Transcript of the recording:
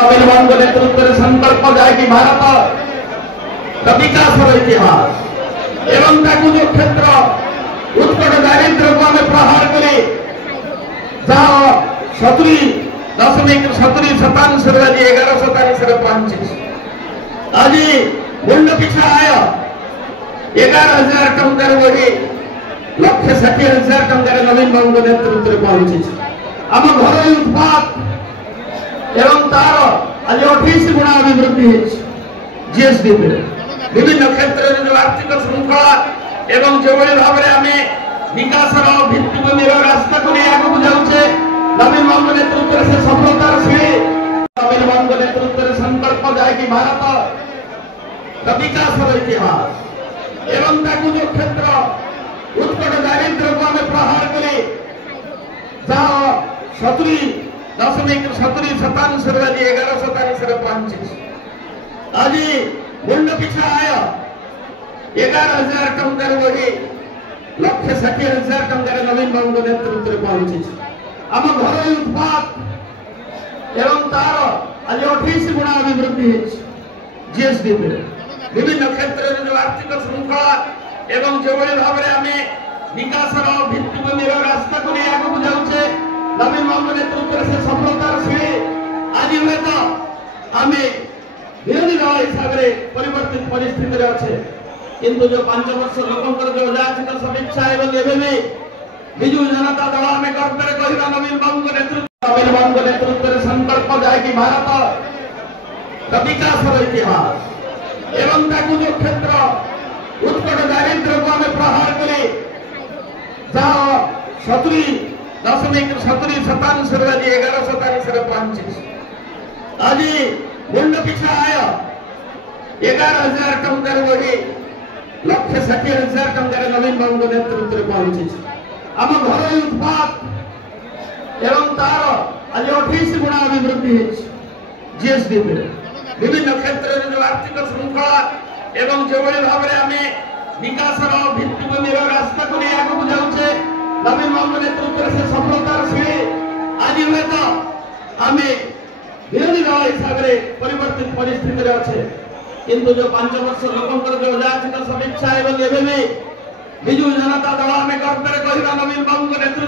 नवीन बाबू नेतृत्व में संकल्प जाए कि भारत विकास इतिहास एवं जो क्षेत्र उत्कट दारिद्र्य को आम प्रहार करे जहाँ 70.70% आज 11% पहुंची आज मुंड पिछा आय 11,000 टंकार बढ़ी 1,60,000 टंकार नवीन बाबू नेतृत्व में पहुंची आम घर उत्पाद एवं तार आज 28 गुणा अभिवृद्धि जीएसडी विभिन्न क्षेत्र में जो आर्थिक श्रृंखला एवं जो भाव में आम विकास भित्तिभूमि रास्ता को नहीं आगे जाऊे नवीन बाबू नेतृत्व से सफलतार सीढ़ी नवीन बाबू नेतृत्व में संकल्प जाए कि भारत विकास इतिहास एवं जो क्षेत्र उत्कट दारिद्र्य को आम प्रहार करे जहाँ 70.70% आज 11% पहुंची आज मुंड पिछा आय 11,000 टंकार बढ़ी 1,60,000 टंकार नवीन बाबू नेतृत्व में पहुंची आम घर उत्पाद एवं तार आज 28 गुणा अभिवृद्धि जीएसडी विभिन्न क्षेत्र में जो आर्थिक श्रृंखला एवं जो भाव में आम विकास भित्तिभूमि रास्ता को नहीं आगे जाऊे नवीन बाबू नेतृत्व से सफलतार सीढ़ी आज हुए तो आम विरोधी दल हिसाब से परिवर्तित परिस्थिति अच्छे किंतु जो 5 वर्ष लोक जो अयाचित समीक्षा एवं विजु जनता दल आम गर्व कह नवीन बाबू नेतृत्व में संकल्प जाए कि भारत विकास इतिहास एवं जो क्षेत्र उत्कट दारिद्र्य को आम प्रहार करे जहाँ 70.70% आज 11% पहुंची आज मुंड पिछा आय 11,000 टंकार बढ़ी 1,60,000 टंकार नवीन बाबू नेतृत्व में पहुंची आम घर उत्पाद एवं तार आज 28 गुणा अभिवृद्धि जीएसडी विभिन्न क्षेत्र में जो आर्थिक श्रृंखला एवं जो भाव में आम विकास भित्तिभूमि रास्ता को नहीं आगे जाऊे नवीन बाबू नेतृत्व से सफलतार सीढ़ी आज हुए तो आम विरोधी दल हिसाब से परिवर्तित परिस्थिति अच्छे किंतु जो 5 वर्ष लोक जो अयाचित समीक्षा एवं विजु जनता दल आम गर्व कह नवीन बाबू नेतृत्व